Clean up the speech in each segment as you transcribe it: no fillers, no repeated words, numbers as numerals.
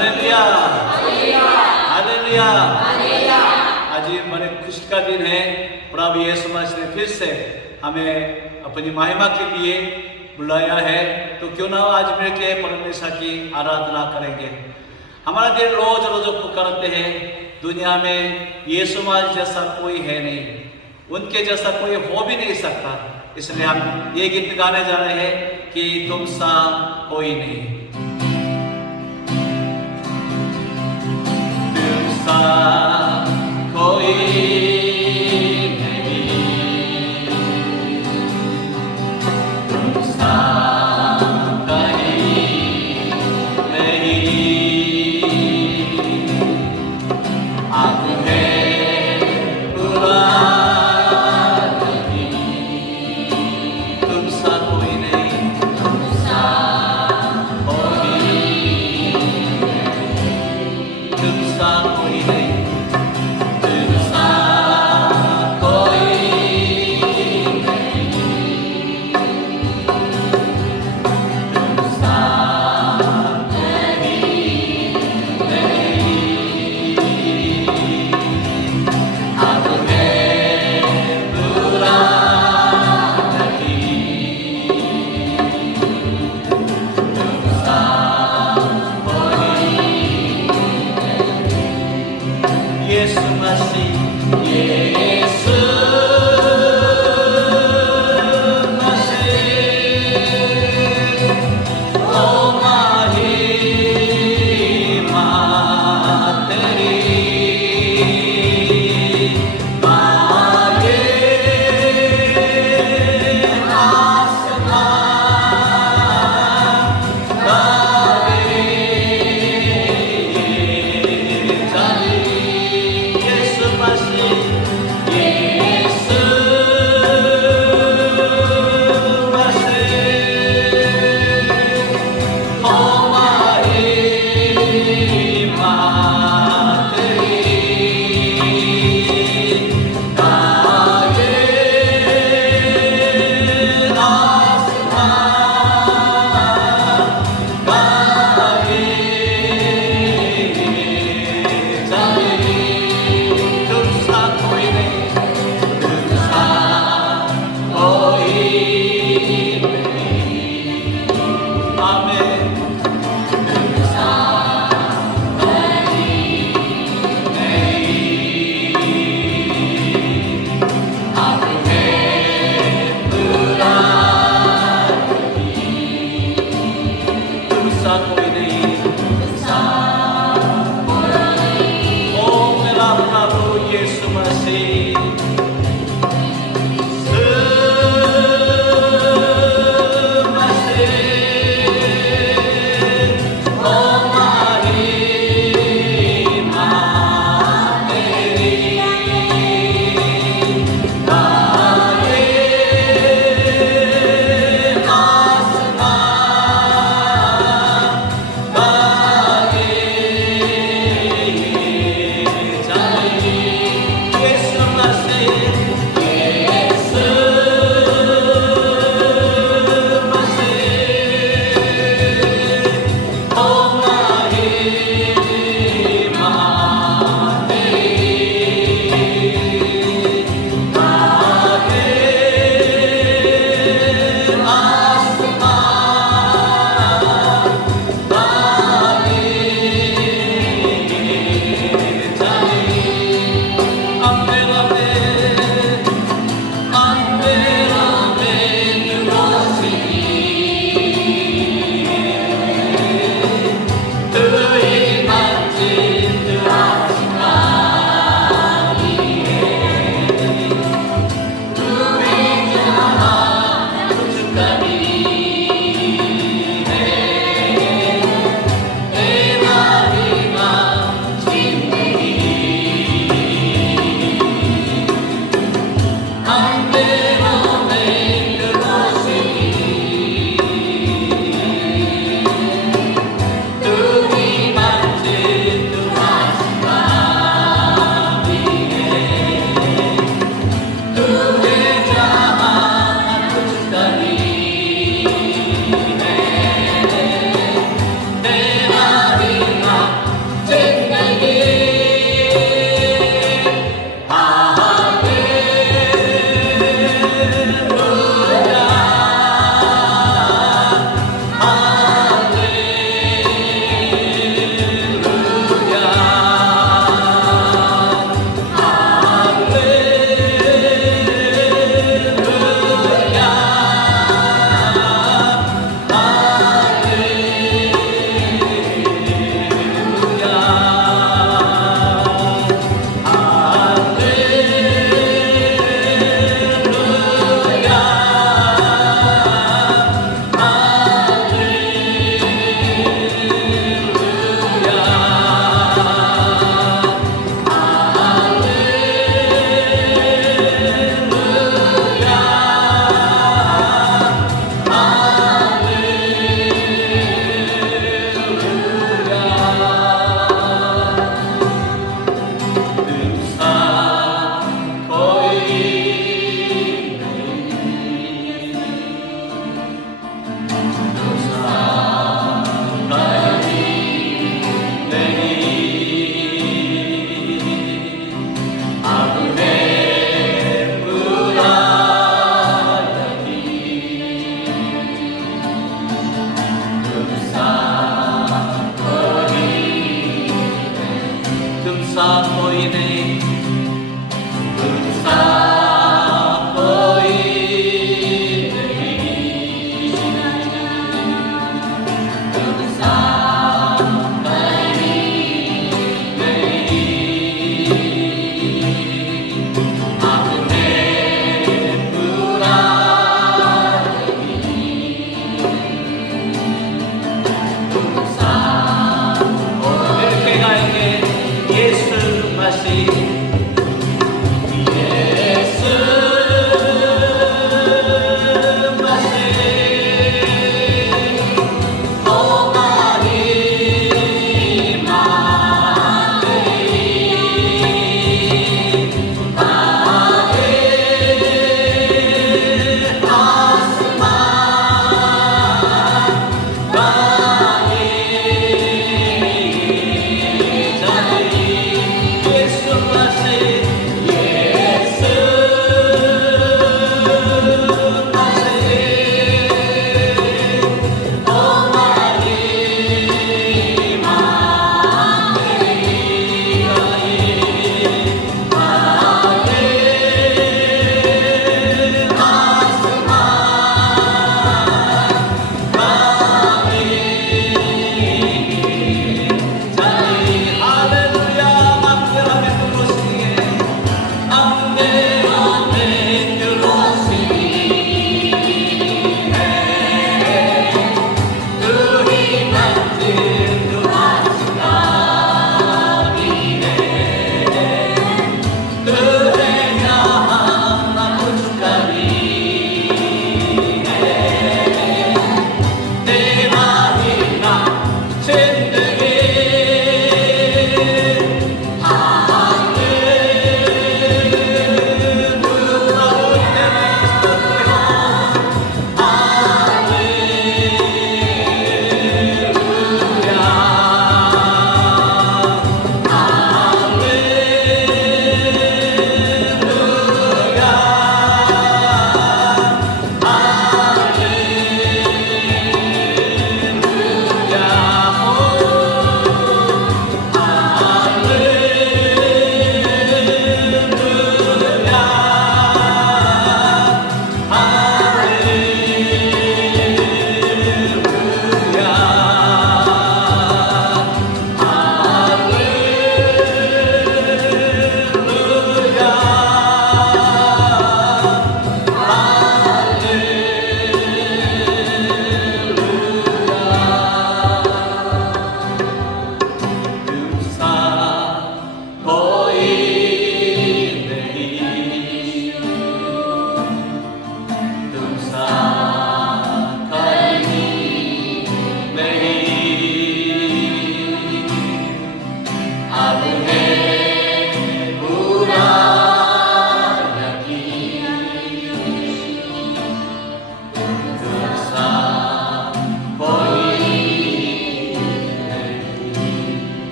Hallelujah, hallelujah. आज ये बड़े खुशी का दिन है। प्रभु यीशु मसीह ने फिर से हमें अपनी महिमा के लिए बुलाया है, तो क्यों ना आज मिलके परमेश्वर की आराधना करेंगे। हमारा दिल रोज रोज पुकारते हैं, दुनिया में यीशु मसीह जैसा कोई है नहीं, उनके जैसा कोई हो भी नहीं सकता। इसलिए हम ये गीत गाने जा रहे हैं कि तुम सा कोई नहीं। तुम सा कोई नहीं, तुम सा कहीं नहीं। आप है पूरा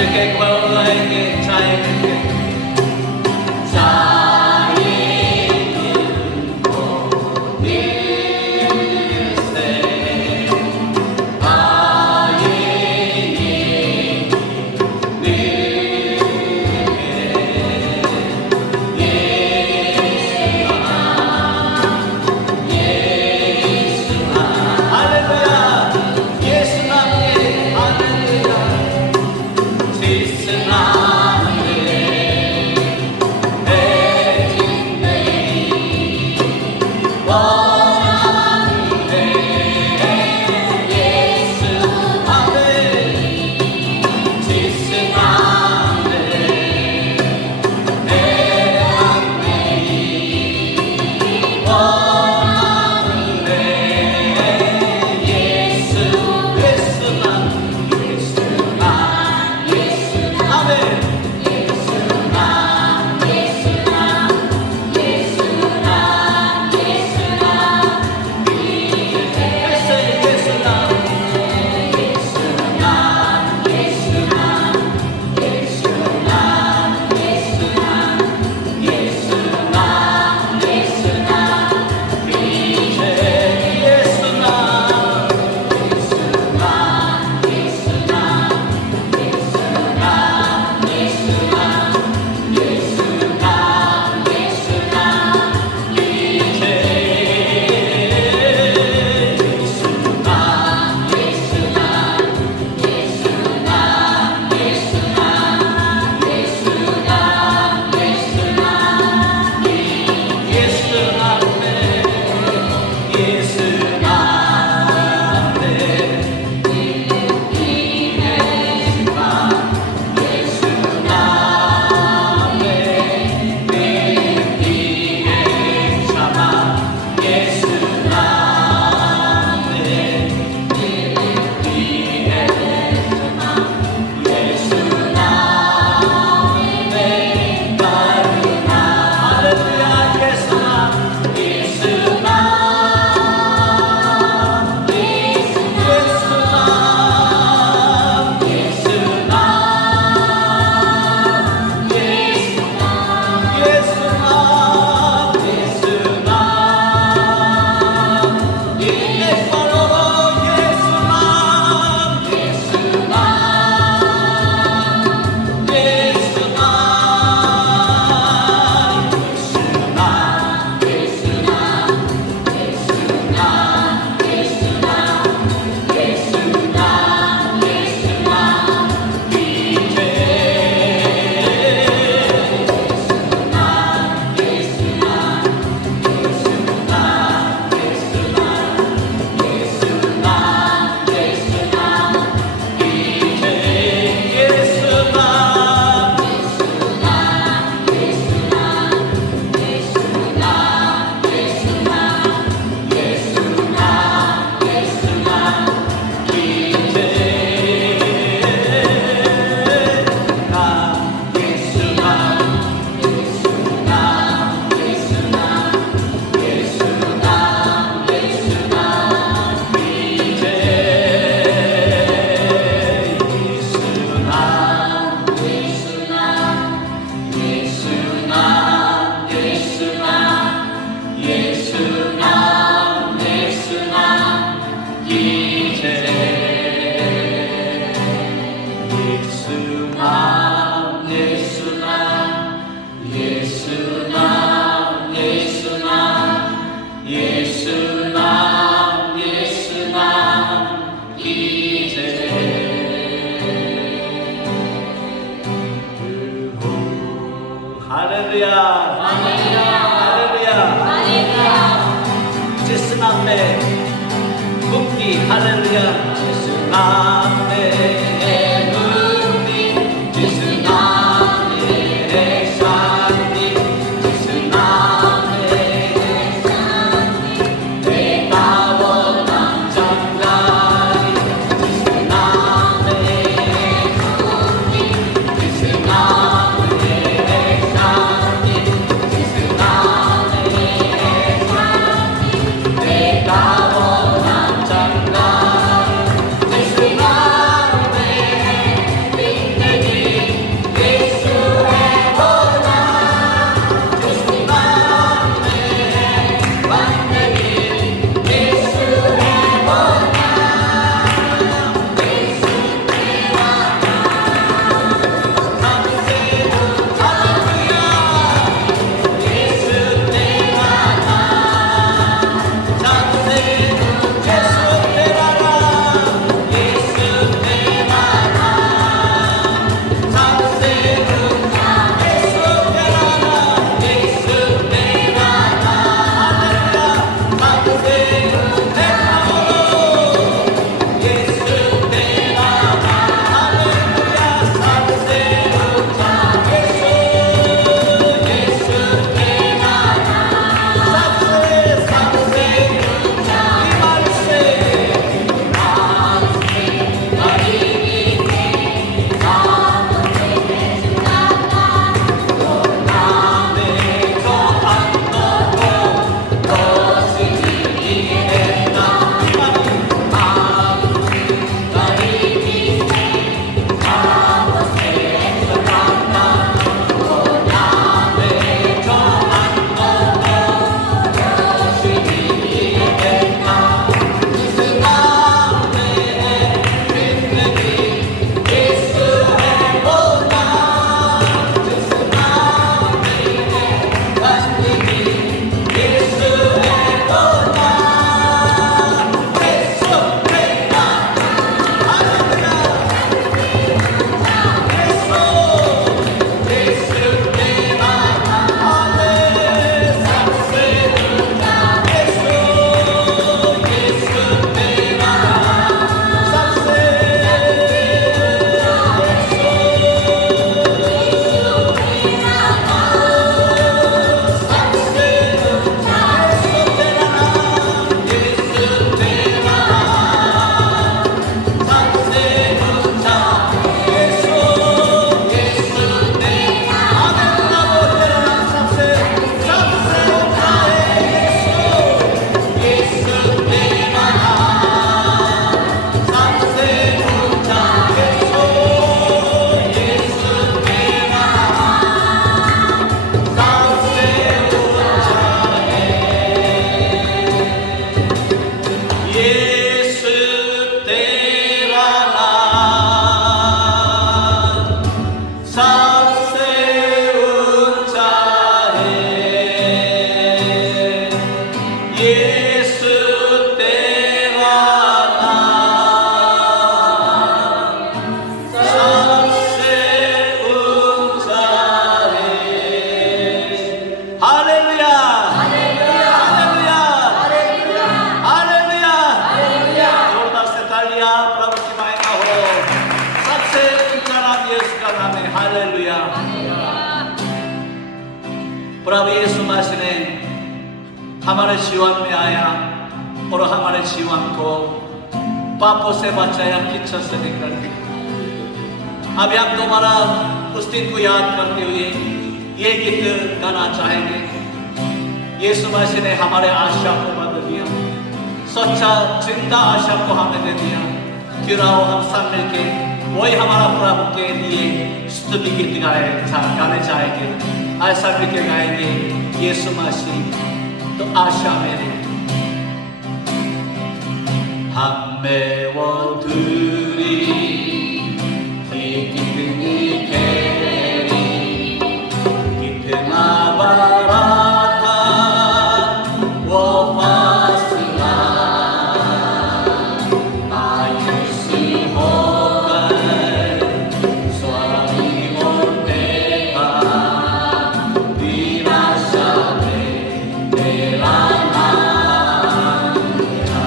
주께 구하오나에게 자에게 할렐루야 예수 나의 무리 예수 나의 샤니 예수 나의 샤니 내가 원한 장가리 예수 나의 무리 예수 나의 샤니 예수 나의 샤니 내가 원한 장가리 예수 나 प्रभु यीशु मसीह ने हमारे जीवन में आया और हमारे जीवन को पापों से बचाया, कीचड़ से निकाल दिया। अभी हम दोबारा उस दिन को याद करते हुए ये गीत गाना चाहेंगे। यीशु मसीह ने हमारे आशा को बदल दिया, सच्चा चिंता आशा को हमें दे दिया। क्यों आओ हम सब मिलके वही हमारा प्रभु के लिए स्तुति गीत गाने चाहेंगे। ऐसा मिलके गाएंगे, यीशु मसीह तो आशा मेरी। हमें वो दूरी कितनी गहरी, कितना बड़ा था वो फासला। मायूस होकर स्वामी मोड़ देखा, निराशा में तेरा नाम लिया।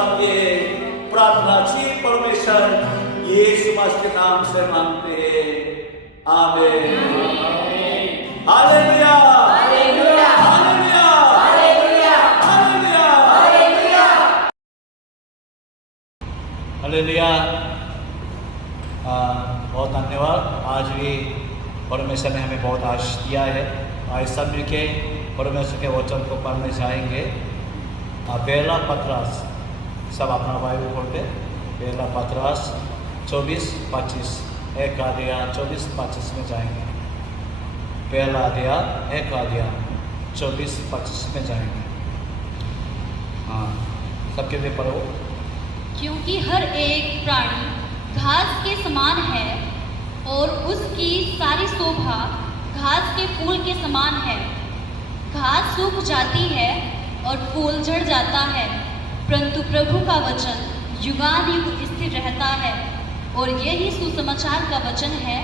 साथ ये प्रार्थना जी परमेश्वर यीशु मसीह के नाम से मांगते हैं, आमीन। Hallelujah, hallelujah, hallelujah, hallelujah, hallelujah, hallelujah. Hallelujah. बहुत धन्यवाद। आज भी परमेश्वर ने हमें बहुत आशीष दिया है। आज सब मिलके परमेश्वर के वचन को पढ़ने जाएंगे। पहला पतरस, सब अपना बाइबल खोलते। पहला पतरस 24-25, एक अध्याय 24-25 में जाएंगे। पहला अध्याय 24-25 में जाएंगे। हाँ, सबके लिए पढ़ो। क्योंकि हर एक प्राणी घास के समान है और उसकी सारी शोभा घास के फूल के समान है। घास सूख जाती है और फूल झड़ जाता है, परंतु प्रभु का वचन युगानुयुग स्थिर रहता है। और यही सुसमाचार का वचन है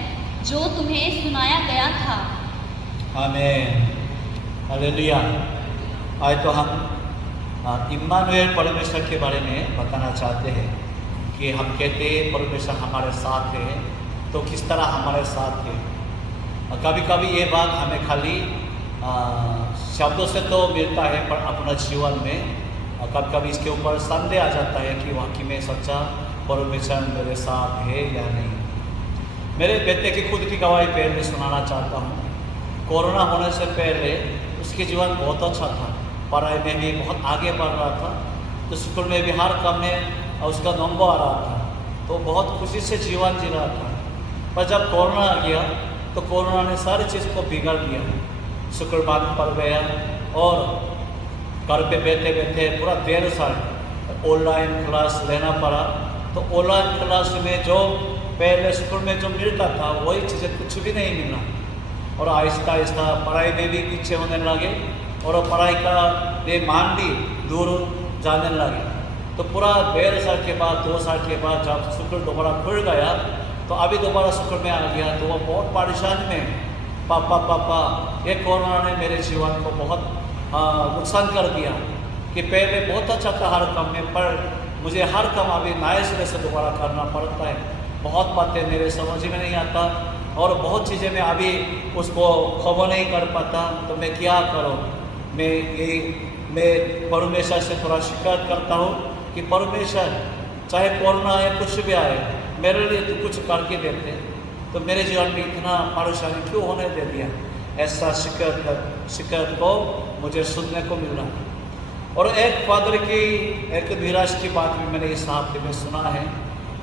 जो तुम्हें सुनाया गया था। आमीन, हालेलुया। आज तो हम इम्मानुएल परमेश्वर के बारे में बताना चाहते हैं कि हम कहते हैं परमेश्वर हमारे साथ है, तो किस तरह हमारे साथ है। कभी कभी ये बात हमें खाली शब्दों से तो मिलता है, पर अपना जीवन में कभी कभी इसके ऊपर संदेह आ जाता है कि वाकई में सच्चा परमेश्वर मेरे साथ है या नहीं। मेरे बेटे की खुद की गवाही पहले सुनाना चाहता हूँ। कोरोना होने से पहले उसके जीवन बहुत अच्छा था, पढ़ाई में भी बहुत आगे बढ़ रहा था, तो स्कूल में भी हर काम में उसका नंबर आ रहा था, तो बहुत खुशी से जीवन जी रहा था। पर जब कोरोना आ गया तो कोरोना ने सारी चीज़ को बिगाड़ दिया। स्कूल बंद पड़ गया और घर पे बैठे बैठे पूरा 1.5 साल ऑनलाइन क्लास लेना पड़ा। तो ऑनलाइन क्लास में जो पहले स्कूल में जो मिलता था वही चीज़ें कुछ भी नहीं मिला, और आहिस्ता आहिस्ता पढ़ाई में भी पीछे होने लगे और पढ़ाई का ये मान भी दूर जाने लगे। तो पूरा 1.5 साल के बाद 2 साल के बाद जब स्कूल दोबारा खुल गया तो अभी दोबारा स्कूल में आ गया, तो वो बहुत परेशानी में, पापा ये कोरोना ने मेरे जीवन को बहुत नुकसान कर दिया कि पहले बहुत अच्छा था हर काम में, पर मुझे हर काम अभी नए सिरे से दोबारा करना पड़ता है। बहुत बातें मेरे समझ में नहीं आता और बहुत चीज़ें मैं अभी उसको खबर नहीं कर पाता, तो मैं क्या करूँ। मैं परमेश्वर से थोड़ा शिकायत करता हूँ कि परमेश्वर चाहे कोरोना आए कुछ भी आए, मेरे लिए तो कुछ करके देते, तो मेरे जीवन में इतना परेशानी क्यों होने दे दिया। ऐसा शिकायत को मुझे सुनने को मिल रहा है। और एक फादर की एक निराश की बात भी मैंने इस हफ्ते में सुना है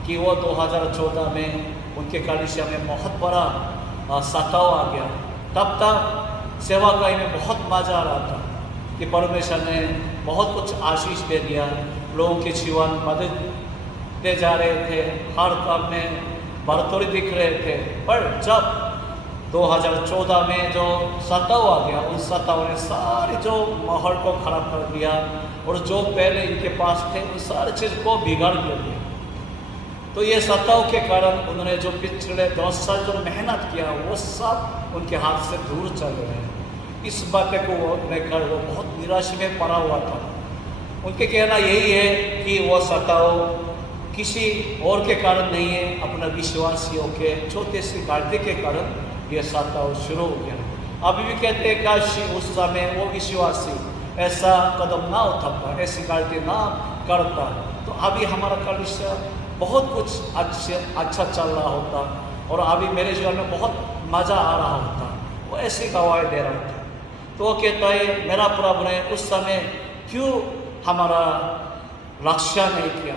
कि वो 2014 में उनके कलीसिया में बहुत बड़ा सताव आ गया। तब तक सेवा कार्य में बहुत मजा आ रहा था कि परमेश्वर ने बहुत कुछ आशीष दे दिया, लोगों के जीवन बदलते जा रहे थे, हर काम में बढ़ोतरी दिख रहे थे। पर जब 2014 में जो सताव आ गया, उन सताव ने सारी जो माहौल को खराब कर दिया और जो पहले इनके पास थे उन सारी चीज़ को बिगाड़ दिया। तो ये सताव के कारण उन्होंने जो पिछले 10 साल जो मेहनत किया वो सब उनके हाथ से दूर चल रहे हैं। इस बात को लेकर वो बहुत निराश में पड़ा हुआ था। उनके कहना यही है कि वो सताव किसी और के कारण नहीं है, अपना विश्वासियों के छोटे सी गलती के कारण ये सताव शुरू हो गया। अभी भी कहते हैं काश उस समय वो विश्वासी ऐसा कदम ना उठाता, ऐसी गलती ना करता, तो अभी हमारा कलीसिया बहुत कुछ अच्छा चल रहा होता और अभी मेरे जीवन में बहुत मज़ा आ रहा होता। वो ऐसी गवाही दे रहा था। तो वो कहता है मेरा प्रभु ने उस समय क्यों हमारा रक्षा नहीं किया,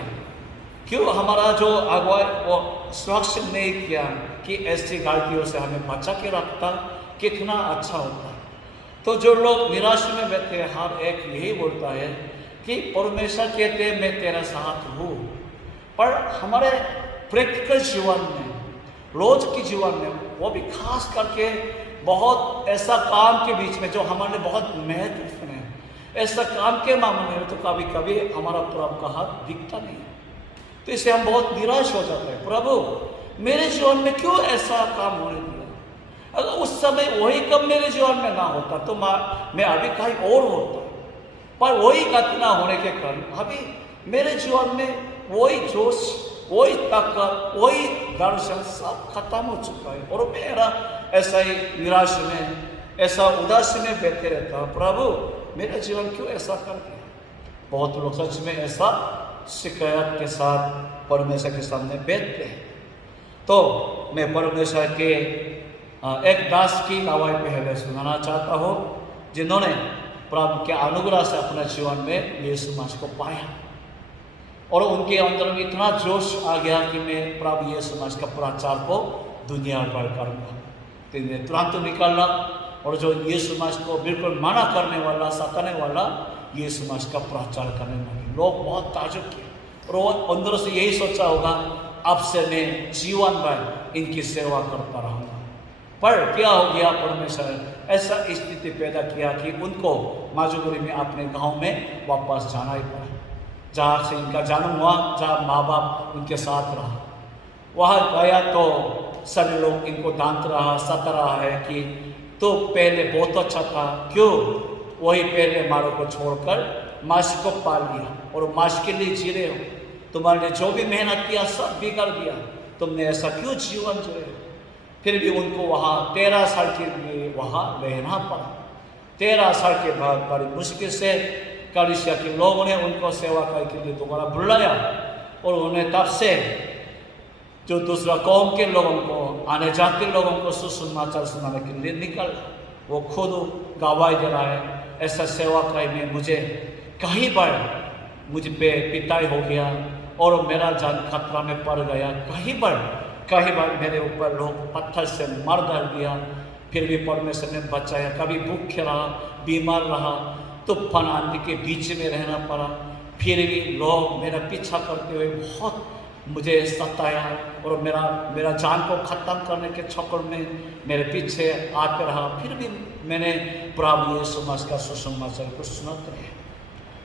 क्यों हमारा जो अगुवाई वो सुरक्षित नहीं किया कि ऐसी गलतियों से हमें बचा के रखता, कितना अच्छा होता। तो जो लोग निराश में बैठे हर एक यही बोलता है कि परमेश्वर कहते हैं मैं तेरा साथ हूँ, पर हमारे प्रैक्टिकल जीवन में, रोज के जीवन में, वो भी खास करके बहुत ऐसा काम के बीच में जो हमारे बहुत महत्वपूर्ण है, ऐसा काम के मामले में तो कभी कभी हमारा प्रभु का हाथ दिखता नहीं। तो इससे हम बहुत निराश हो जाते हैं, प्रभु मेरे जीवन में क्यों ऐसा काम होने दिया। अगर उस समय वही काम मेरे जीवन में ना होता तो मैं अभी कहीं और होता, पर वही घटना होने के कारण अभी मेरे जीवन में वही जोश, वही ताकत, वही दर्शन सब खत्म हो चुका है और मेरा ऐसा ही निराश में, ऐसा उदासी में बैठे रहता हूँ। प्रभु मेरा जीवन क्यों ऐसा कर दिया? बहुत लोग सच में ऐसा शिकायत के साथ परमेश्वर के सामने बैठते हैं। तो मैं परमेश्वर के एक दास की गवाही पहले सुनाना चाहता हूँ, जिन्होंने प्रभु के अनुग्रह से अपने जीवन में यीशु मसीह को पाया और उनके अंदर में इतना जोश आ गया कि मैं प्रभु यीशु मसीह का प्रचार को दुनिया भर करूँगा। तो इन्हें तुरंत निकलना और जो यीशु मसीह को बिल्कुल मना करने वाला, सताने वाला, यीशु मसीह का प्रचार करने लगे। लोग बहुत ताजुब किए और वो अंदर से यही सोचा होगा, अब से मैं जीवन भर इनकी सेवा करता रहूँगा। पर क्या हो गया, परमेश्वर ऐसा स्थिति पैदा किया कि उनको मजबूरी में अपने गांव में वापस जाना ही पड़ा, जहाँ से इनका जन्म हुआ, जहाँ माँ बाप उनके साथ रहा। वहाँ गया तो सभी लोग इनको डांट रहा, सता रहा है कि तो पहले बहुत अच्छा था, क्यों वही पहले मारो को छोड़कर मासी को पाल लिया और मासी के लिए जी रहे हो? तुम्हारे लिए जो भी मेहनत किया सब बिगड़ गया, तुमने ऐसा क्यों जीवन जिए? फिर भी उनको वहाँ 13 साल के लिए वहाँ रहना पड़ा। 13 साल के बाद बड़ी मुश्किल से कलीसिया के लोगों ने उनको सेवा करने के लिए दोबारा बुलाया और उन्हें तब से जो दूसरा कौम के लोगों को, आने जाते लोगों को सुसमाचार सुनाने के लिए निकल, वो खुद गवाही दे रहा है, ऐसा सेवा करने में मुझे कहीं बार मुझ पे पिटाई हो गया और मेरा जान खतरा में पड़ गया। कहीं बार मेरे ऊपर लोग पत्थर से मार डाल दिया, फिर भी परमेश्वर ने बचाया। कभी भूखे रहा, बीमार रहा, तूफान आंधी के बीच में रहना पड़ा, फिर भी लोग मेरा पीछा करते हुए बहुत मुझे सताया और मेरा जान को ख़त्म करने के चक्कर में मेरे पीछे आते रहा। फिर भी मैंने प्रभु यीशु मसीह का सुसमाचार को सुनाते रहे।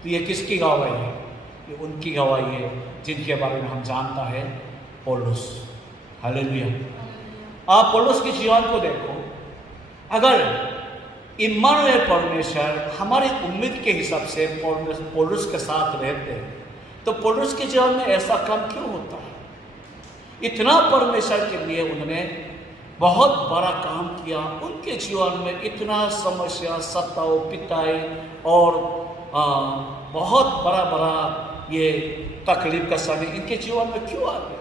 तो ये किसकी गवाही है? ये उनकी गवाही है जिनके बारे में हम जानता है, पौलुस। हालेलुया। आप पौलुस के जीवन को देखो, अगर इम्मानुएल परमेश्वर हमारी उम्मीद के हिसाब से पौलुस के साथ रहते हैं तो पौलुस के जीवन में ऐसा काम क्यों होता है? इतना परमेश्वर के लिए उन्होंने बहुत बड़ा काम किया, उनके जीवन में इतना समस्या, सताओ, पिटाई और बहुत बड़ा ये तकलीफ का समय इनके जीवन में क्यों आ गया?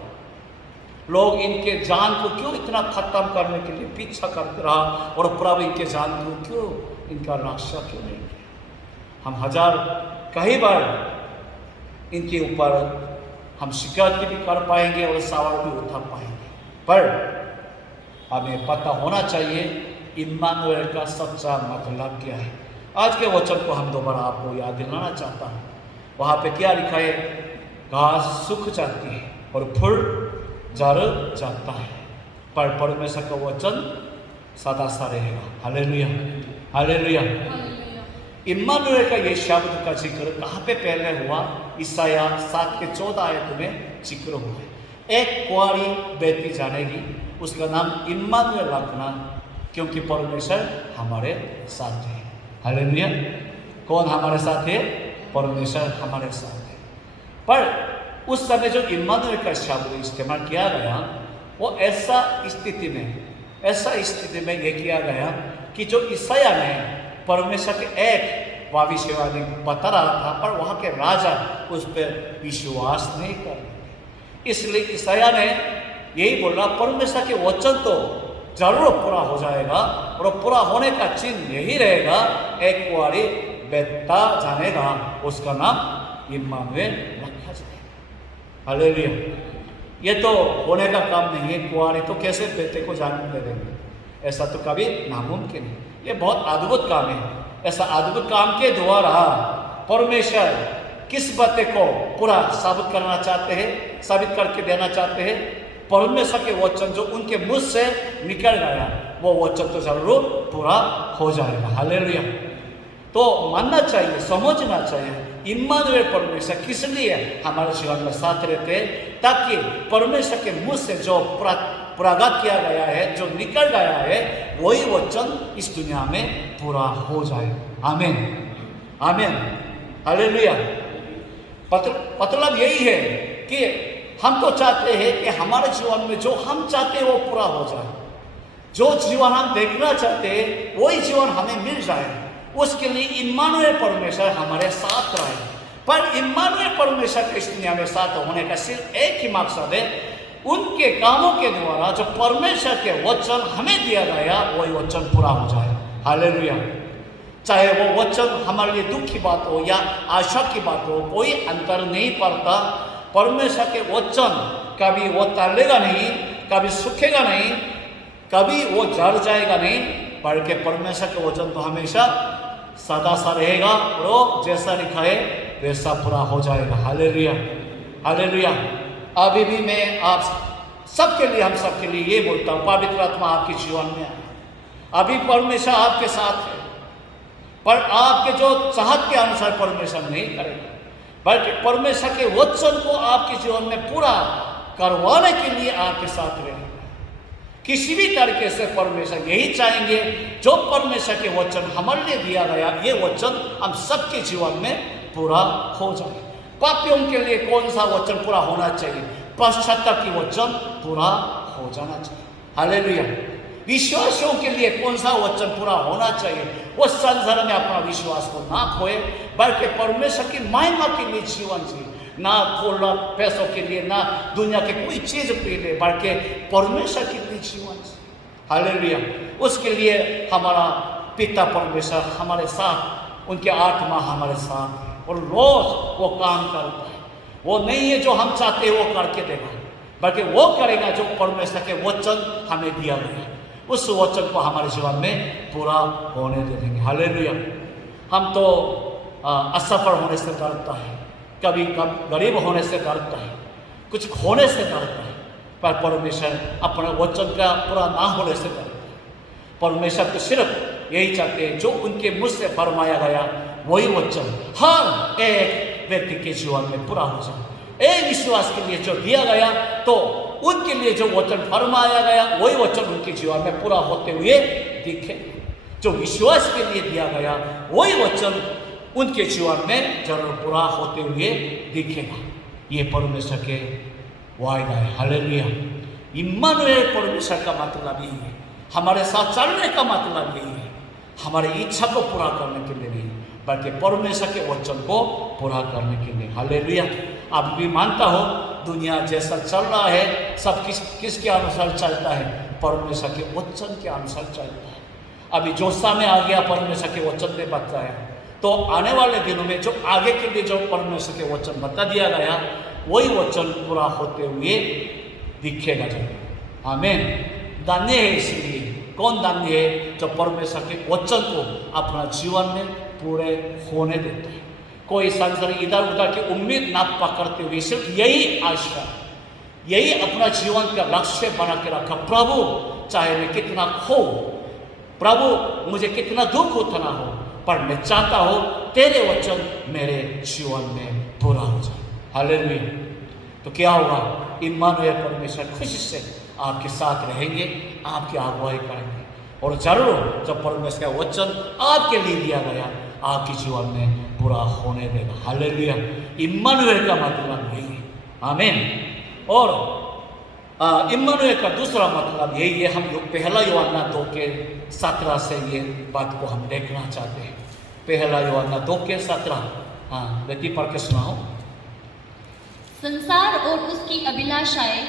लोग इनके जान को क्यों इतना खत्म करने के लिए पीछा करते रहा और प्रभु इनके जान को क्यों इनका रक्षा क्यों नहीं किया? हम कई बार इनके ऊपर हम शिकायत भी कर पाएंगे और सवाल भी उठा पाएंगे, पर हमें पता होना चाहिए इम्मानुएल का सच्चा मतलब क्या है। आज के वचन को हम दोबारा आपको याद दिलाना चाहता हूँ। वहाँ पे क्या लिखा है? घास सूख जाती है और फूल झड़ जाता है, पर परमेश्वर का वचन सदा सा रहेगा। Hallelujah, hallelujah. इम्मानुएल का ये शब्द का जिक्र कहाँ पे पहले हुआ? ईसाया 7:14 में जिक्र हुआ है। एक कुंवारी बेटी जानेगी, उसका नाम इम्मानुएल रखना, क्योंकि परमेश्वर हमारे साथ है। हालेलुया। कौन हमारे साथ है? परमेश्वर हमारे साथ है। पर उस समय जो इम्मानुएल का शब्द इस्तेमाल किया गया वो ऐसा स्थिति में यह किया गया कि जो ईसाया ने परमेश्वर के एक भविष्यवाणी बता रहा था, पर वहाँ के राजा उस पर विश्वास नहीं कर रहे। इसलिए ईसाया ने यही बोला, परमेश्वर के वचन तो जरूर पूरा हो जाएगा और पूरा होने का चिन्ह यही रहेगा, एक कुंवारी बेटा जानेगा, उसका नाम इम्मानुएल रखा जाएगा। हालेलुया। ये तो होने का काम नहीं है। कुंवारी तो कैसे बेटे को जन्म दे देंगे? ऐसा तो कभी नामुमकिन है। ये बहुत अद्भुत काम है। ऐसा अद्भुत काम के द्वारा परमेश्वर किस बातें को पूरा साबित करना चाहते हैं, साबित करके देना चाहते हैं? परमेश्वर के वचन जो उनके मुंह से निकल गया वो वचन तो जरूर पूरा हो जाएगा। हालेलुया। तो मानना चाहिए, समझना चाहिए इम्मानुएल परमेश्वर किस लिए हमारे जीवन में साथ रहते हैं, ताकि परमेश्वर के मुंह से जो प्रगट किया गया है, जो निकल गया है, वही वचन इस दुनिया में पूरा हो जाए। आमीन, आमीन, हालेलुया। मतलब यही है कि हम तो चाहते हैं कि हमारे जीवन में जो हम चाहते हैं वो पूरा हो जाए, जो जीवन हम देखना चाहते हैं वही जीवन हमें मिल जाए। उसके लिए इम्मानुएल परमेश्वर हमारे साथ रहे। पर इम्मानुएल परमेश्वर के इस दुनिया में साथ होने का सिर्फ एक ही मकसद है, उनके कामों के द्वारा जो परमेश्वर के वचन हमें दिया गया वही वचन पूरा हो जाए। हालेलुया। चाहे वो वचन हमारे लिए दुख की बात हो या आशा की बात हो, कोई अंतर नहीं पड़ता। परमेश्वर के वचन कभी वो टलेगा नहीं, कभी सूखेगा नहीं, कभी वो जड़ जाएगा नहीं, बल्कि परमेश्वर के वचन तो हमेशा सदा सा रहेगा और जैसा लिखा है वैसा पूरा हो जाएगा। Hallelujah, hallelujah. अभी भी मैं आप सबके लिए, हम सबके लिए ये बोलता हूँ, पवित्र आत्मा आपके जीवन में आए। अभी परमेश्वर आपके साथ है, पर आपके जो चाहत के अनुसार परमेश्वर नहीं करेगा, बल्कि परमेश्वर के वचन को आपके जीवन में पूरा करवाने के लिए आपके साथ रहेगा। किसी भी तरीके से परमेश्वर यही चाहेंगे, जो परमेश्वर के वचन हमारे लिए दिया गया ये वचन हम सबके जीवन में पूरा हो जाए। पापियों के लिए कौन सा वचन पूरा होना चाहिए? पश्चाताप की वचन पूरा हो जाना चाहिए। हालेलुया। विश्वासियों के लिए कौन सा वचन पूरा होना चाहिए? वो संसार में अपना विश्वास को ना खोए, बल्कि परमेश्वर की महिमा के लिए जीवन जिए, ना थोड़ा पैसों के लिए, ना दुनिया के कोई चीज के लिए, बल्कि परमेश्वर के लिए जीवन जिए। हालेलुया। उसके लिए हमारा पिता परमेश्वर हमारे साथ, उनके आत्मा हमारे साथ है और रोज वो काम करता है। वो नहीं है जो हम चाहते हैं वो करके देगा, बल्कि वो करेगा जो परमेश्वर के वचन हमें दिया गया, उस वचन को हमारे जीवन में पूरा होने दे देंगे। हालेलुया। हम तो असफल होने से डरता है, कभी गरीब होने से डरता है, कुछ खोने से डरता है, पर परमेश्वर अपने वचन का पूरा ना होने से डरता है। परमेश्वर तो सिर्फ यही चाहते हैं जो उनके मुझ से फरमाया गया वही वचन हर एक व्यक्ति के जीवन में पूरा हो जाए। एक विश्वास के लिए जो दिया गया, तो उनके लिए जो वचन फरमाया गया वही वचन उनके जीवन में पूरा होते हुए दिखे। जो विश्वास के लिए दिया गया वही वचन उनके जीवन में जरूर पूरा होते हुए दिखेगा। ये परमेश्वर के वायदा है। हालेलुया। इम्मानुएल परमेश्वर का मतलब यही है, हमारे साथ चलने का मतलब यही है, हमारी इच्छा को पूरा करने के लिए नहीं, बल्कि परमेश्वर के वचन को पूरा करने के लिए। हालेलुया। अब भी मानता हो दुनिया जैसा चल रहा है, सब किसके अनुसार चलता है? परमेश्वर के वचन के अनुसार चलता है। अभी जो समय आ गया परमेश्वर के वचन में बताया, तो आने वाले दिनों में जो आगे के लिए जो परमेश्वर के वचन बता दिया गया वही वचन पूरा होते हुए दिखेगा। जब आमीन। धन्य है इसलिए, कौन धन्य है? जो परमेश्वर के वचन को अपना जीवन में पूरे होने देते हैं। कोई संसार इधर उधर की उम्मीद ना पकड़ते हुए सिर्फ यही आशा, यही अपना जीवन का लक्ष्य बना के रखा, प्रभु चाहे मैं कितना खो, प्रभु मुझे कितना दुख उठना हो, पर मैं चाहता हूं तेरे वचन मेरे जीवन में पूरा हो जाए। हालेलुया। तो क्या होगा? इम्मानुएल परमेश्वर खुशी से आपके साथ रहेंगे, आपकी अगुवाई करेंगे, और जरूर जब परमेश्वर का वचन आपके लिए दिया गया आपके जीवन में पूरा होने देगा। हालेलुया। इम्मानुएल का मतलब यही है। आमीन। और इम्मानुएल का दूसरा मतलब यही है। हम पहला यूहन्ना 2:17 से ये बात को हम देखना चाहते हैं। पहला यूहन्ना 2:17। हाँ, बेटी पढ़ के सुनाओ। संसार और उसकी अभिलाषाएं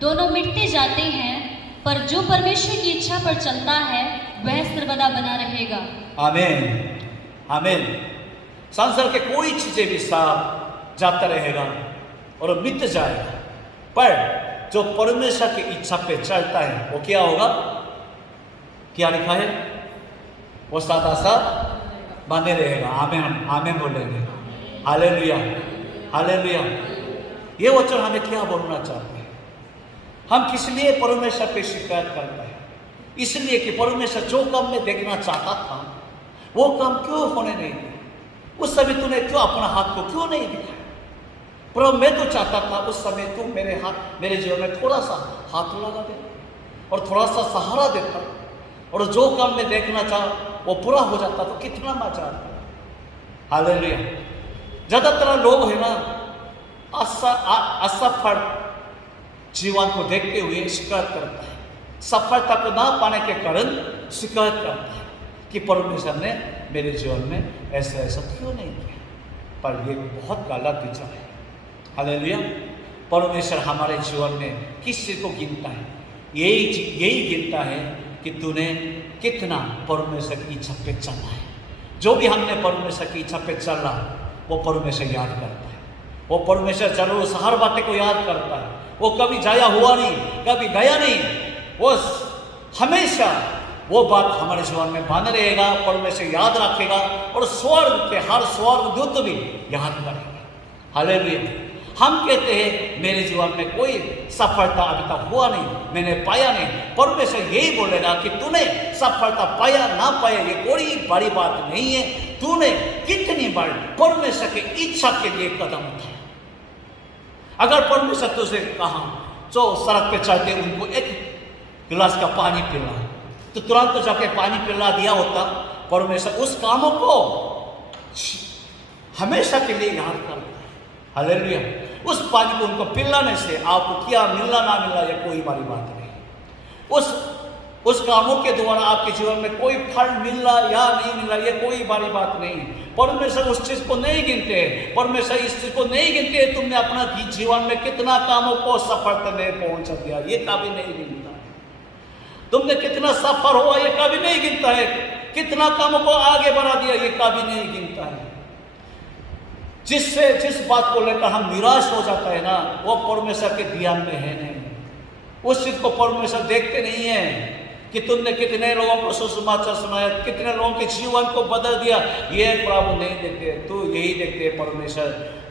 दोनों मिटते जाते हैं, पर जो परमेश्वर की इच्छा पर चलता है वह सर्वदा बना रहेगा। आमीन। आमीन। संसार के कोई चीजें भी साथ जाता रहेगा और मिट जाएगा, पर जो परमेश्वर की इच्छा पे चलता है वो क्या होगा? क्या लिखा है? वो सदा सा बने रहेगा। आमीन। आमीन बोलेंगे। हालेलुया। हालेलुया। ये वचन हमें क्या बोलना चाहते हैं? हम किस लिए परमेश्वर पे शिकायत करते हैं? इसलिए कि परमेश्वर जो काम में देखना चाहता था वो काम क्यों होने नहीं दिया? उस समय तूने क्यों अपना हाथ को क्यों नहीं दिखाया? प्रभु मैं तो चाहता था उस समय तू मेरे जीवन में थोड़ा सा हाथ लगा दे और थोड़ा सा सहारा देता, और जो काम में देखना चाह वो पूरा हो जाता तो कितना मजा आता। हालेलुया। ज्यादातर लोग है ना, असफल जीवन को देखते हुए शिकायत करता है, सफलता को ना पाने के कारण शिकायत करता है कि परमेश्वर ने मेरे जीवन में ऐसा ऐसा क्यों नहीं किया। पर ये बहुत गलत विचार है। हालेलुया। परमेश्वर हमारे जीवन में किस चीज को गिनता है? यही गिनता है कि तूने कितना परमेश्वर की इच्छा पे चलना है। जो भी हमने परमेश्वर की इच्छा पे चला वो परमेश्वर याद करता है। वो परमेश्वर जरूर उस हर बातें को याद करता है। वो कभी जाया हुआ नहीं, कभी गया नहीं। वो हमेशा वो बात हमारे जीवन में बन रहेगा, परमेश्वर याद रखेगा और स्वर्ग के हर स्वर्ग दूत भी याद करेगा। हालेलुया। हम कहते हैं मेरे जीवन में कोई सफलता अभी तक हुआ नहीं, मैंने पाया नहीं। परमेश्वर यही बोलेगा कि तूने सफलता पाया ना पाया ये कोई बड़ी बात नहीं है। तूने कितनी बार परमेश्वर की इच्छा के लिए कदम उठाया। अगर परमेश्वर तुझे कहा जो सड़क पे चलते उनको एक गिलास का पानी पिला, तो तुरंत जाके पानी पिला दिया होता। परमेश्वर उस कामों को हमेशा के लिए याद करता है। हालेलुया। उस पानी को उनको पिलाने से आपको क्या मिलना ना मिलना ये कोई बड़ी बात नहीं। उस कामों के द्वारा आपके जीवन में कोई फल मिलना या नहीं मिलना ये कोई बड़ी बात नहीं। परमेश्वर उस चीज को नहीं गिनते। परमेश्वर इस चीज को नहीं गिनते तुमने अपना जीवन में कितना कामों को सफलता में पहुंचा दिया, ये कभी नहीं गिनता। तुमने कितना सफल हुआ ये कभी नहीं गिनता है। कितना कामों को आगे बढ़ा दिया ये कभी नहीं गिनता है। जिस बात को लेकर हम निराश हो जाता है ना, वो परमेश्वर के ध्यान में है नहीं। उस चीज को परमेश्वर देखते नहीं है कि तुमने कितने लोगों को सुसमाचार सुनाया, कितने लोगों के जीवन को बदल दिया, ये प्रभु नहीं देखते। तू यही देखते परमेश्वर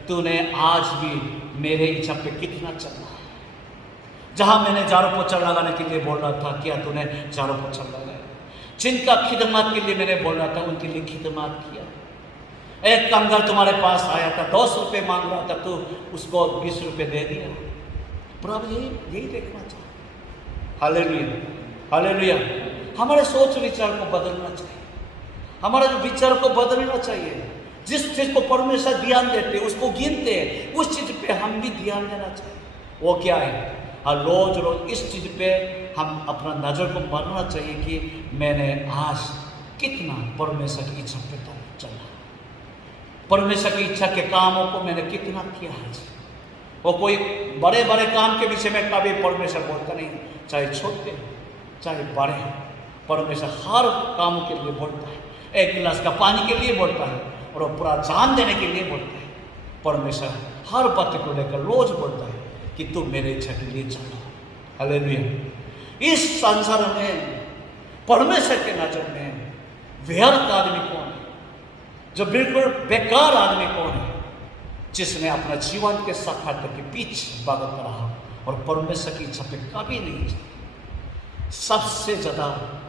तूने आज भी मेरे इच्छा पे कितना चलना है। जहां मैंने झाड़ू पोछा लगाने के लिए बोल रहा था, क्या तूने झाड़ू पोछा लगाया? जिनका खिदमत के लिए मैंने बोल रहा था उनके लिए खिदमत किया। एक कामगार तुम्हारे पास आया था, 10 रुपये मांग रहा था, तो उसको 20 रुपये दे दिया। प्रभु यही देखना चाहता। हालेलुया। हालेलुया। हमारे सोच विचार को बदलना चाहिए। हमारे विचार को बदलना चाहिए। जिस चीज को परमेश्वर ध्यान देते उसको गिनते हैं, उस चीज पे हम भी ध्यान देना चाहिए। वो क्या है? और रोज रोज इस चीज पे हम अपना नजर को मारना चाहिए कि मैंने आज कितना परमेश्वर की इच्छा पे चला, परमेश्वर की इच्छा के कामों को मैंने कितना किया आज। वो कोई बड़े बड़े काम के विषय में कभी परमेश्वर बोलता नहीं, चाहे छोटे चाहे बड़े, परमेश्वर हर कामों के लिए बोलता है। एक गिलास का पानी के लिए बोलता है और वो पूरा जान देने के लिए बोलता है। परमेश्वर हर बात को लेकर रोज बोलता है कि तुम मेरे इच्छा के लिए चलो। हालेलुया। इस संसार में परमेश्वर के नजर में व्यर्थ आदमी कौन है? जो बिल्कुल बेकार आदमी कौन है? जिसने अपना जीवन के सफलता के पीछे भागता रहा और परमेश्वर की इच्छा पे कभी नहीं चला। सबसे ज्यादा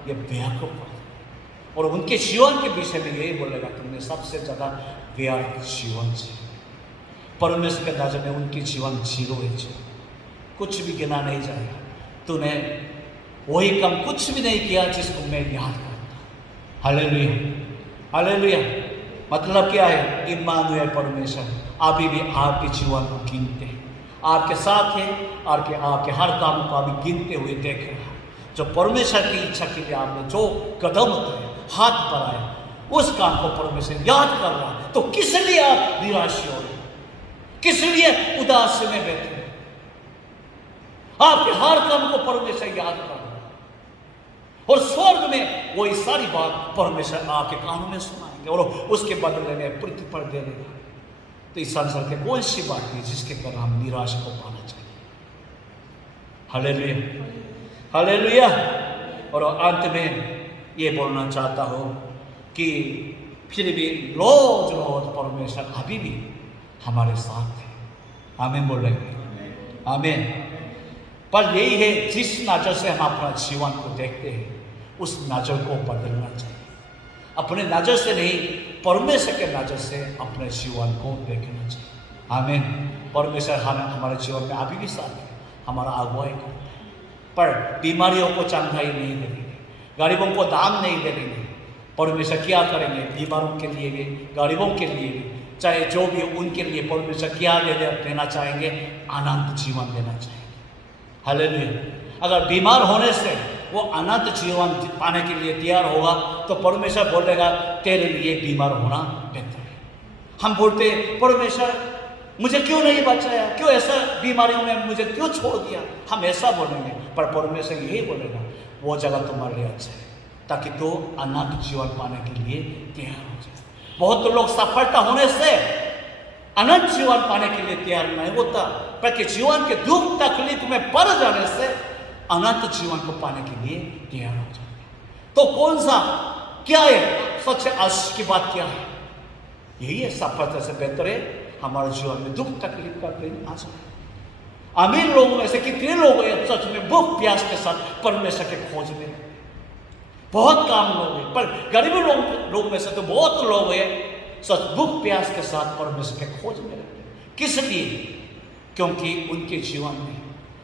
ये बेवकूफ है और उनके जीवन के विषय में यही बोलेगा तुमने सबसे ज्यादा व्यर्थ जीवन जिया। परमेश्वर के नजर में उनकी जीवन जीरो है, कुछ भी गिना नहीं जाएगा। तूने वही कम कुछ भी नहीं किया जिसको मैं याद करता। हालेलुया। हालेलुया। मतलब क्या है? इम्मानुएल परमेश्वर अभी भी आपके जीवन को गिनते हैं, आपके साथ है, आपके हर काम को अभी गिनते हुए देख रहा है। जो परमेश्वर की इच्छा के लिए आपने जो कदम उठाए, हाथ बढ़ाए, उस काम को परमेश्वर याद कर रहा है। तो किस लिए आप निराश हो रहे? किस लिए उदास में बैठे? आपके हर काम को परमेश्वर याद कर रहा है और स्वर्ग में वही सारी बात परमेश्वर आपके कानों में सुनाएंगे और उसके बदले में प्रतिफल दे देगा। तो इस संसार के कौन सी बात है जिसके कारण हम निराश को पाना चाहिए? हालेलुया। हालेलुया। और अंत में ये बोलना चाहता हूँ कि फिर भी रोज रोज परमेश्वर अभी भी हमारे साथ है। आमीन बोलेंगे? आमीन। पर यही है जिस नजर से हम अपना जीवन को देखते हैं उस नजर को बदलना चाहिए। अपने नजर से नहीं, परमेश्वर के नजर से अपने जीवन को देखना चाहिए। आमीन। परमेश्वर हमारे जीवन में अभी भी साथ है, हमारा अगुवाई करता है। पर बीमारियों को चंगाई नहीं देंगे, गरीबों को दान नहीं देंगे। परमेश्वर क्या करेंगे? बीमारों के लिए भी, गरीबों के लिए भी चाहे जो भी उनके लिए परमेश्वर क्या देना चाहेंगे, अनंत जीवन देना चाहेंगे। हालेलुया। अगर बीमार होने से वो अनंत जीवन पाने के लिए तैयार होगा तो परमेश्वर बोलेगा तेरे लिए बीमार होना बेहतर है। हम बोलते परमेश्वर मुझे क्यों नहीं बचाया, क्यों ऐसा बीमारियों में मुझे क्यों छोड़ दिया, हम ऐसा बोलेंगे, पर परमेश्वर यही बोलेगा वो जगह तुम्हारे लिए अच्छा है ताकि तो अनंत जीवन पाने के लिए तैयार हो जाए। बहुत लोग सफलता होने से अनंत जीवन पाने के लिए तैयार नहीं होता, बल्कि जीवन के दुख तकलीफ में पड़ जाने से अनंत जीवन को पाने के लिए तैयार हो जाते। तो कौन सा क्या है सबसे आशीष की बात क्या है? यही है सफलता से बेहतर है हमारे जीवन में दुख तकलीफ का दिन आ जाए। अमीर लोगों में से कितने लोग हैं सच में भूख प्यास के साथ परमेश्वर के खोज में, बहुत कम लोग हैं, पर गरीब लोग में से तो बहुत लोग हैं सच भूख प्यास के साथ परमेश्वर के खोज में रहते हैं। किस लिए? क्योंकि उनके जीवन में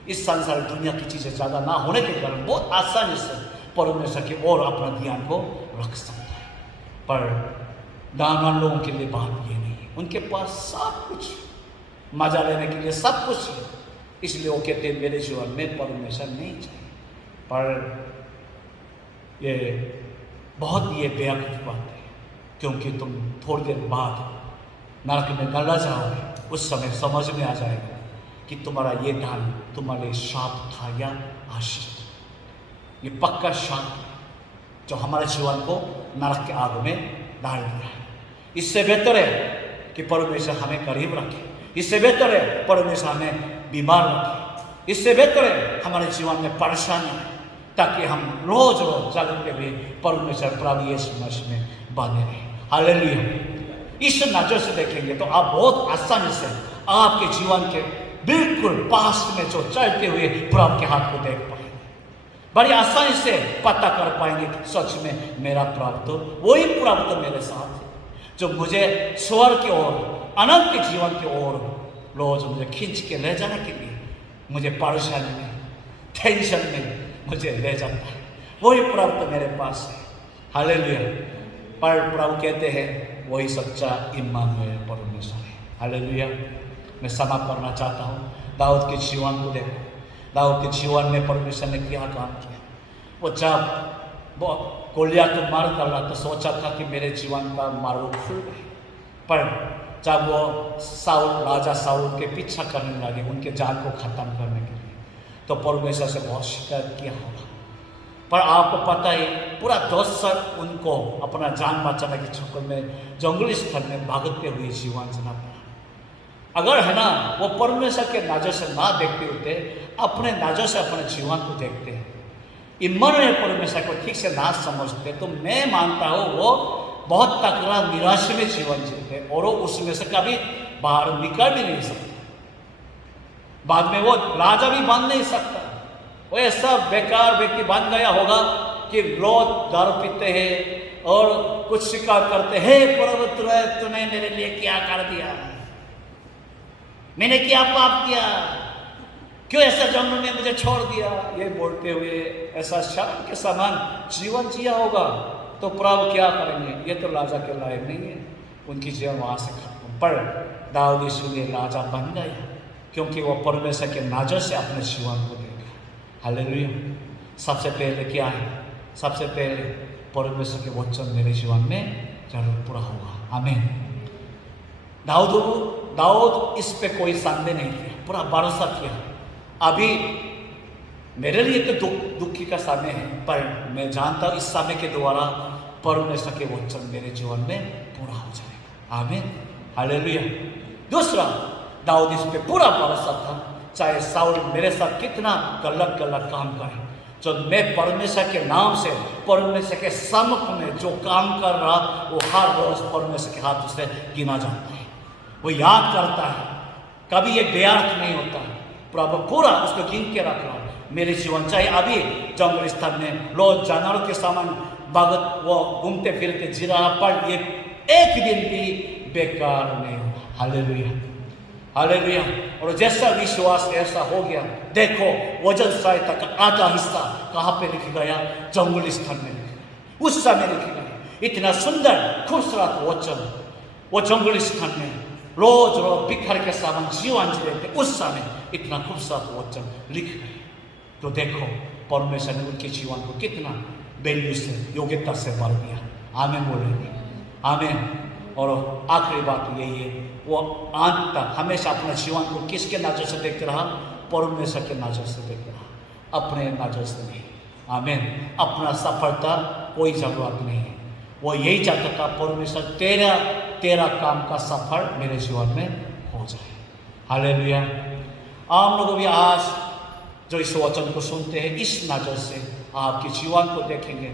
इस संसार दुनिया की चीजें ज्यादा ना होने के कारण बहुत आसानी से परमेश्वर की ओर अपना ध्यान को रख सकता है। पर दानवान लोगों के लिए बात ये नहीं है, उनके पास सब कुछ मजा लेने के लिए सब कुछ है, इसलिए वो कहते हैं मेरे जीवन में परमेश्वर नहीं चाहिए। पर ये बहुत ये बेवकूफ बात है, क्योंकि तुम थोड़ी देर बाद नरक में गला जाओगे, उस समय समझ में आ जाएगा कि तुम्हारा ये दान तुम्हारे लिए शाप था या आशीष था। ये पक्का शाप जो हमारे जीवन को नरक के आग में डाल दिया है। इससे बेहतर है कि परमेश्वर हमें करीब रखे, इससे बेहतर है परमेश्वर हमें बीमार रखे, इससे बेहतर है हमारे जीवन में परेशानी है ताकि हम रोज रोज जागते हुए परमेश्वर प्रभु यीशु मसीह में बने रहे। हालेलुया। इस नजर से देखेंगे तो आप बहुत आसानी से आपके जीवन के बिल्कुल पास में जो चलते हुए प्रभु के हाथ को देख पाएंगे, बड़ी आसानी से पता कर पाएंगे कि सच में मेरा प्रभु तो वही प्रभु तो मेरे साथ है जो मुझे स्वर्ग की ओर अनंत के जीवन की ओर रोज मुझे खींच के ले जाने के लिए मुझे परेशानी में टेंशन में मुझे ले जाता है, वही प्रभु तो मेरे पास है। हालेलुया। पर प्रभु कहते हैं वही सच्चा इम्मानुएल परमेश्वर है। हालेलुया। मैं समाप्त करना चाहता हूँ, दाऊद के जीवन को देखो। दाऊद के जीवन में परमेश्वर ने क्या काम किया। वो जब वो गोलियत को मार कर रहा तो सोचा था कि मेरे जीवन का मार्ग खुल गए, पर जब वो राजा साउल के पीछा करने लगे उनके जान को खत्म करने के लिए, तो परमेश्वर से बहुत शिकायत किया होगा। पर आपको पता है पूरा 10 साल उनको अपना जान बचाने के चक्कर में जंगली स्थल में भागते हुए जीवन जीना पड़ा। अगर है ना वो परमेश्वर के नजर से ना देखते होते, अपने नजर से अपने जीवन को देखते हैं, इम्मानुएल परमेश्वर को ठीक से ना समझते, तो मैं मानता हूँ वो बहुत तकड़ा निराश में जीवन जीते और वो उसमें से कभी बाहर निकल भी नहीं सकता। बाद में वो राजा भी बन नहीं सकता, वो ऐसा बेकार व्यक्ति बन गया होगा कि रोज दारू पीते हैं और कुछ शिकार करते हैं, प्रभु तूने मेरे लिए क्या कर दिया, मैंने क्या पाप किया, क्यों ऐसा जन्म में मुझे छोड़ दिया, ये बोलते हुए ऐसा शर्म के समान जीवन जिया होगा। तो प्रभु क्या करेंगे, ये तो राजा के लायक नहीं है, उनकी जीवन वहां से खत्म। पर दाऊद इसलिए राजा बन गया क्योंकि वो परमेश्वर के नजर से अपने जीवन को देखा। हालेलुया। सबसे पहले क्या है, सबसे पहले परमेश्वर के वचन मेरे जीवन में जरूर पूरा होगा। आमीन। दाऊद इस पे कोई संदेह नहीं किया, पूरा भरोसा किया। अभी मेरे लिए तो दुखी का समय है, पर मैं जानता हूँ इस समय के द्वारा परमेश्वर के वचन मेरे जीवन में पूरा हो जाएगा। आमीन। हालेलुया। दूसरा, दाऊद इस पे पूरा भरोसा था, चाहे साउल मेरे साथ कितना गलत काम करे, जो मैं परमेश्वर के नाम से परमेश्वर के सम्मुख में जो काम कर रहा वो हर रोज परमेश्वर के हाथ से गिना जाता है, वो याद करता है, कभी ये व्यर्थ नहीं होता। प्रभु पूरा उसको गिन के रख रहा है मेरे जीवन, चाहे अभी जंगल स्थल में रोज जानवरों के समान भगत वो घूमते फिरते जी रहा, पर ये एक दिन भी बेकार नहीं हुआ। हालेलुया। हालेलुया। और जैसा विश्वास ऐसा हो गया। देखो वजन सहायता का आधा हिस्सा कहाँ पे लिख गया, जंगल स्थल में लिख गया, उस समय लिख गया। इतना सुंदर खूबसूरत वचन वो जंगली स्थान में रोज रोज भिखारी के सामान जीवन जी रहे थे, उस समय इतना खूबसूरत वचन लिख रहे। तो देखो परमेश्वर ने उनके जीवन को कितना वैल्यू से, योग्यता से भर दिया। आमीन बोलेंगे, आमीन। और आखिरी बात यही है, वो अंत तक हमेशा अपने जीवन को किसके नजर से देख रहा? परमेश्वर के नजर से देख रहा, अपने नजर से नहीं। आमीन। अपना सफलता कोई जरूरत नहीं है, वो यही चाहता था परमेश्वर तेरा काम का सफल मेरे जीवन में हो जाए। हालेलुया। आप लोग भी आज जो इस वचन को सुनते हैं, इस नजर से आपके जीवन को देखेंगे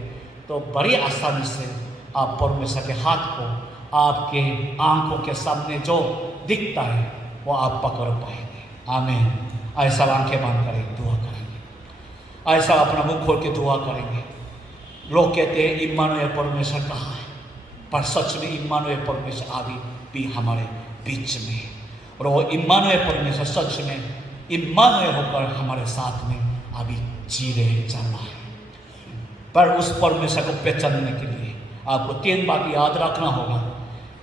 तो बड़ी आसानी से आप परमेश्वर के हाथ को आपके आंखों के सामने जो दिखता है वो आप पकड़ पाएंगे। आमीन। ऐसा आंखें बंद करेंगे, दुआ करेंगे, ऐसा अपना मुंह खोल के दुआ करेंगे। लोग कहते हैं इम्मानुएल परमेश्वर कहाँ है, पर सच में इम्मानुएल परमेश्वर अभी भी हमारे बीच में है। और वो इम्मानुएल परमेश्वर सच में इम्मानुएल होकर हमारे साथ में अभी जी रहे, चल रहा है। पर उस परमेश्वर को पहचानने के लिए आपको 3 बात याद रखना होगा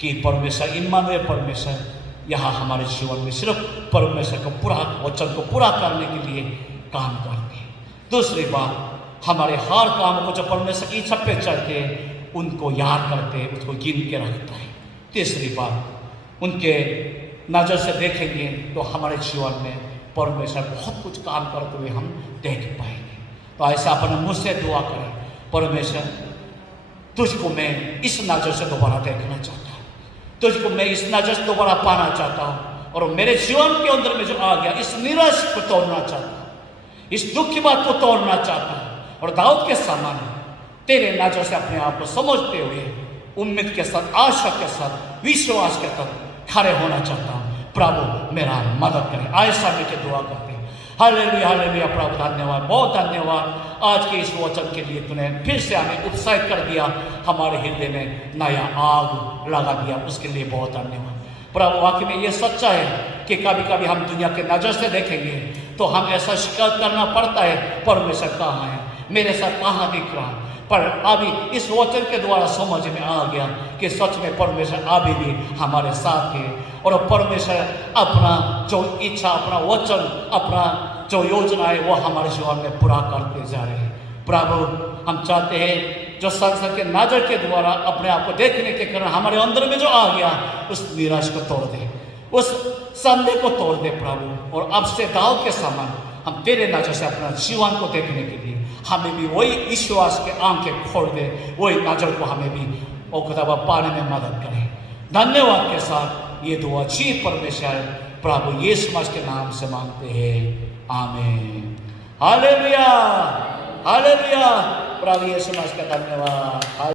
कि परमेश्वर इम्मानुएल परमेश्वर यहाँ हमारे जीवन में सिर्फ परमेश्वर को पूरा वचन को पूरा करने के लिए काम करते हैं। दूसरी बात, हमारे हर काम को जो परमेश्वर की इच्छा पे चलते हैं उनको याद करते हैं, उसको गिन के रखता है। तीसरी बात, उनके नज़र से देखेंगे तो हमारे जीवन में परमेश्वर बहुत कुछ काम करते हुए हम देख पाएंगे। तो ऐसा अपने मुँह से दुआ करें, परमेश्वर तुझको मैं इस नज़र से दोबारा देखना चाहता हूँ, तुझको मैं इस नज़र से दोबारा पाना चाहता हूँ, और मेरे जीवन के अंदर में जो आ गया इस निराश को तोड़ना चाहता हूँ, इस दुख की बात को तोड़ना चाहता हूँ, और दाऊद के समान तेरे नजर से अपने आप को समझते हुए उम्मीद के साथ, आशा के साथ, विश्वास के साथ खड़े होना चाहता हूँ। प्रभु मेरा मदद करें। ऐसा मिलकर दुआ करते हैं। Hallelujah, hallelujah. प्रभु धन्यवाद, बहुत धन्यवाद आज के इस वचन के लिए। तूने फिर से हमें उत्साहित कर दिया, हमारे हृदय में नया आग लगा दिया, उसके लिए बहुत धन्यवाद। प्रभु वाकई में ये सच्चा है कि कभी कभी हम दुनिया के नज़र से देखेंगे तो हम ऐसा शिकायत करना पड़ता है, परमेश्वर कहाँ है, मेरे साथ कहाँ दिख रहा है। पर अभी इस वचन के द्वारा समझ में आ गया कि सच में परमेश्वर अभी भी हमारे साथ है, और परमेश्वर अपना जो इच्छा, अपना वचन, अपना जो योजना है वो हमारे जीवन में पूरा करते जा रहे हैं। प्रभु हम चाहते हैं जो संसार के नजर के द्वारा अपने आप को देखने के कारण हमारे अंदर में जो आ गया उस निराश को तोड़ दे, उस संदेह को तोड़ दे प्रभु। और अब से दाऊद के समान हम तेरे नजर से अपना जीवन को देखने के लिए हमें भी वही विश्वास के आंखें खोल दे, वही नजर को हमें भी ओ खुदा पाने में मदद करें। धन्यवाद के साथ ये दुआ जी परमेश्वर प्रभु यीशु मसीह के नाम से मांगते हैं, आमीन। Hallelujah, hallelujah. प्रभु यीशु मसीह का धन्यवाद।